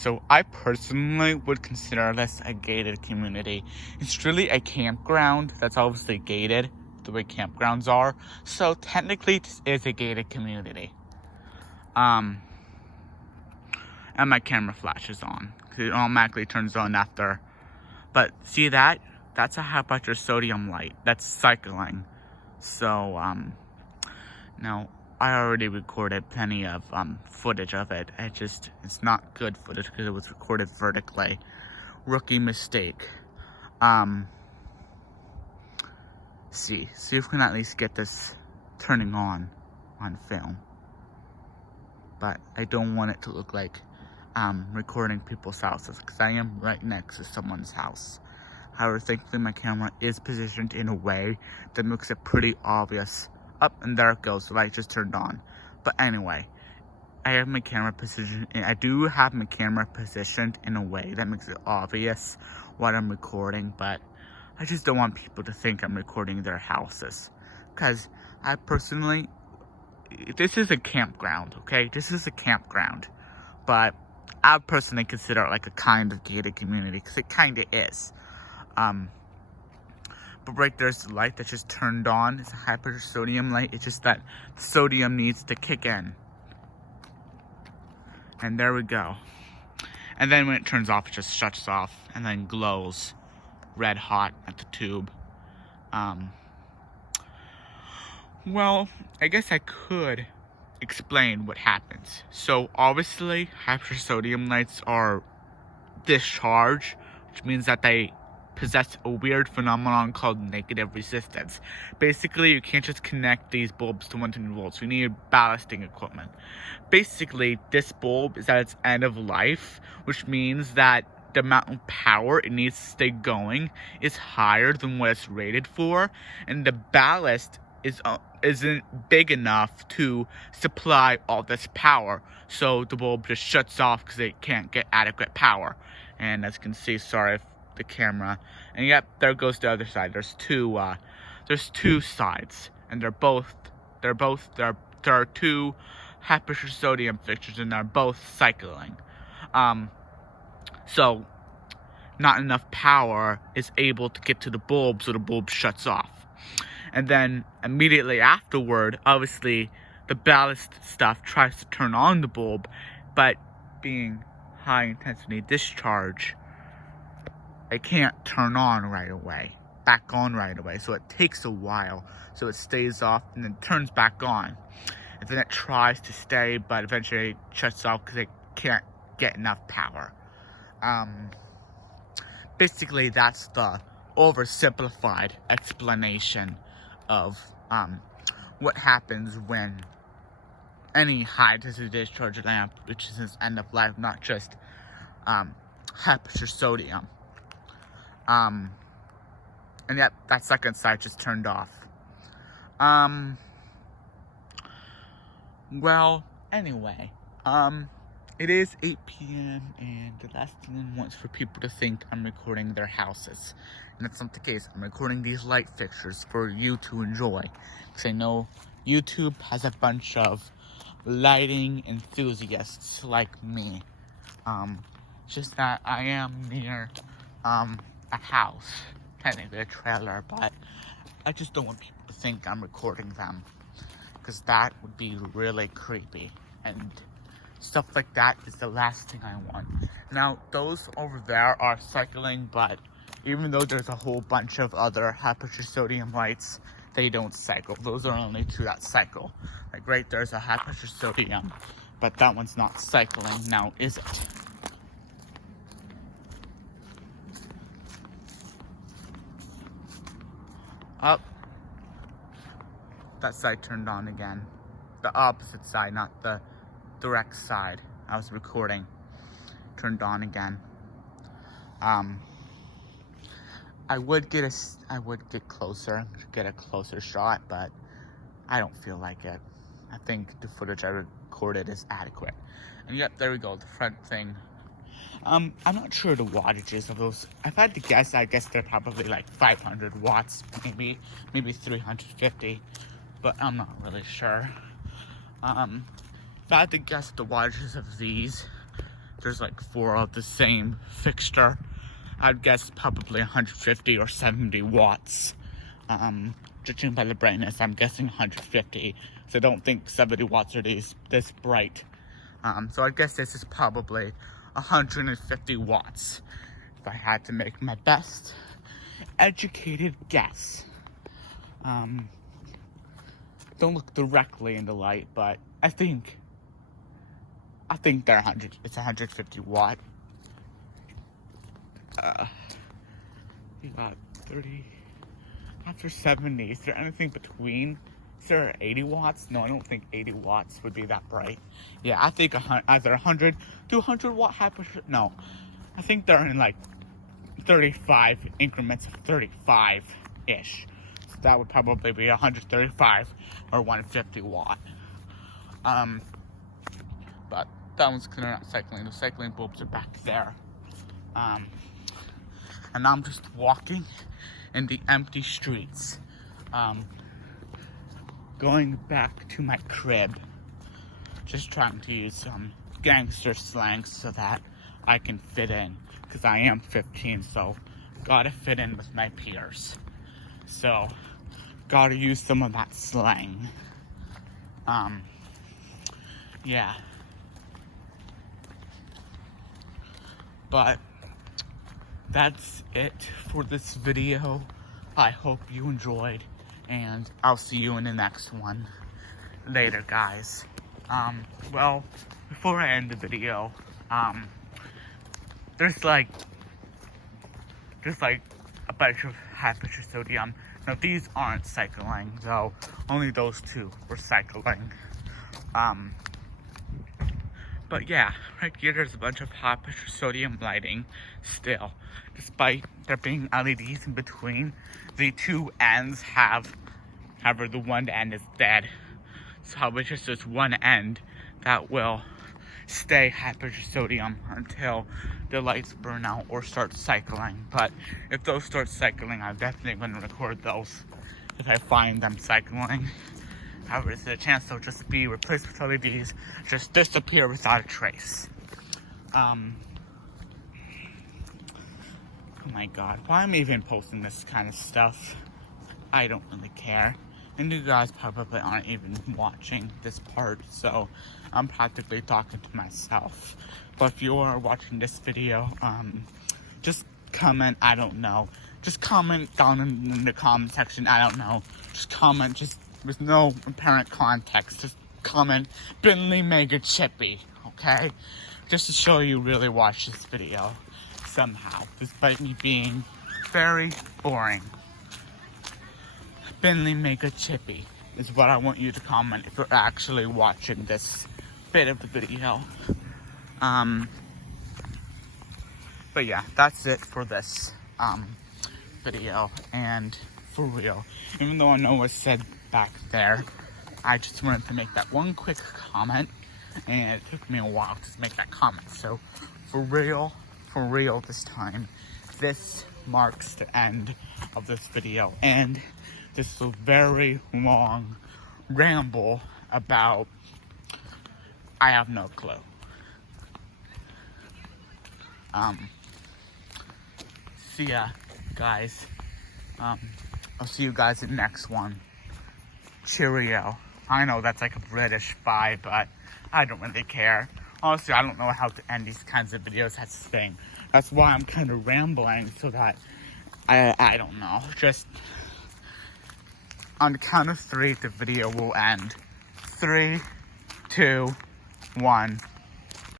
So I personally would consider this a gated community. It's really a campground that's obviously gated, the way campgrounds are. So technically this is a gated community. And my camera flashes on. It automatically turns on after. But see that? That's a high pressure sodium light. That's cycling. So now I already recorded plenty of footage of it. It's not good footage because it was recorded vertically. Rookie mistake. See if we can at least get this turning on film. But I don't want it to look like recording people's houses because I am right next to someone's house. However, thankfully my camera is positioned in a way that makes it pretty obvious. Up and there it goes, the light just turned on. But anyway, I do have my camera positioned in a way that makes it obvious what I'm recording, but I just don't want people to think I'm recording their houses. Because I personally, this is a campground, okay? This is a campground. But I personally consider it like a kind of gated community, because it kind of is. But right there's the light that just turned on. It's a high pressure sodium light. It's just that the sodium needs to kick in. And there we go. And then when it turns off, it just shuts off and then glows red hot at the tube. Well, I guess I could explain what happens. So obviously, high pressure sodium lights are discharged, which means that they possess a weird phenomenon called negative resistance. Basically, you can't just connect these bulbs to 120 volts. You need ballasting equipment. Basically, this bulb is at its end of life, which means that the amount of power it needs to stay going is higher than what it's rated for, and the ballast isn't big enough to supply all this power. So the bulb just shuts off because it can't get adequate power. And as you can see, sorry if the camera, and yep, there goes the other side. There's two sides, and there are two high pressure sodium fixtures, and they're both cycling. So not enough power is able to get to the bulb, so the bulb shuts off. And then immediately afterward, obviously the ballast stuff tries to turn on the bulb, but being high intensity discharge, it can't turn on right away, back on right away. So it takes a while. So it stays off and then turns back on. And then it tries to stay, but eventually it shuts off because it can't get enough power. Basically, that's the oversimplified explanation of what happens when any high intensity discharge lamp reaches its end of life, not just high pressure sodium. And yep, that second side just turned off. Well, anyway, it is 8 p.m. and the last thing I want is for people to think I'm recording their houses. And that's not the case. I'm recording these light fixtures for you to enjoy. Because I know YouTube has a bunch of lighting enthusiasts like me. Just that I am near a house, technically a trailer, but I just don't want people to think I'm recording them, because that would be really creepy, and stuff like that is the last thing I want. Now, those over there are cycling, but even though there's a whole bunch of other high pressure sodium lights, they don't cycle. Those are only two that cycle. Like right there's a high pressure sodium, but that one's not cycling now, is it? Up. That side turned on again. The opposite side, not the direct side I was recording, turned on again. I would get closer, get a closer shot, but I don't feel like it. I think the footage I recorded is adequate. And yep, there we go, the front thing. I'm not sure the wattages of those. If I had to guess, I guess they're probably like 500 watts, maybe 350, but I'm not really sure. If I had to guess the wattages of these, there's like 4 of the same fixture. I'd guess probably 150 or 70 watts. Judging by the brightness, I'm guessing 150. So I don't think 70 watts are this bright. So I guess this is probably 150 watts. If I had to make my best educated guess. Don't look directly in the light, but I think they're 100. It's 150 watt. You got 30 after 70. Is there anything between? Is there 80 watts? No, I don't think 80 watts would be that bright. Yeah, I think either 100 to 100 watt hyper. No, I think they're in like 35 increments of 35 ish. So that would probably be 135 or 150 watt. But that one's clearly not cycling. The cycling bulbs are back there. And I'm just walking in the empty streets, going back to my crib, just trying to use some gangster slang so that I can fit in, because I am 15, so gotta fit in with my peers. So, gotta use some of that slang. Yeah. But that's it for this video. I hope you enjoyed, and I'll see you in the next one. Later, guys. Well, before I end the video, there's like a bunch of high pressure sodium. Now these aren't cycling though, only those 2 were cycling. But yeah, right here there's a bunch of high pressure sodium lighting still. Despite there being LEDs in between, the 2 ends however, the one end is dead. So it's just this one end that will stay high pressure sodium until the lights burn out or start cycling. But if those start cycling, I'm definitely going to record those if I find them cycling. However, there's a chance they'll just be replaced with LEDs, just disappear without a trace. Oh my god, why am I even posting this kind of stuff? I don't really care. And you guys probably aren't even watching this part, so I'm practically talking to myself. But if you are watching this video, just comment, I don't know. Just comment down in the comment section, I don't know. Just comment, just with no apparent context. Just comment, Bentley Mega Chippy, okay? Just to show you really watch this video somehow, despite me being very boring. Bentley Mega Chippy is what I want you to comment if you're actually watching this bit of the video. But yeah, that's it for this video. And for real, even though I know what's said back there, I just wanted to make that one quick comment, and it took me a while to make that comment. So for real this time, this marks the end of this video, and this is a very long ramble about I have no clue. See ya, guys. I'll see you guys in the next one. Cheerio. I know that's like a British vibe, but I don't really care. Honestly, I don't know how to end these kinds of videos. That's the thing. That's why I'm kind of rambling, so that I don't know. Just on the count of 3, the video will end. 3, 2, 1.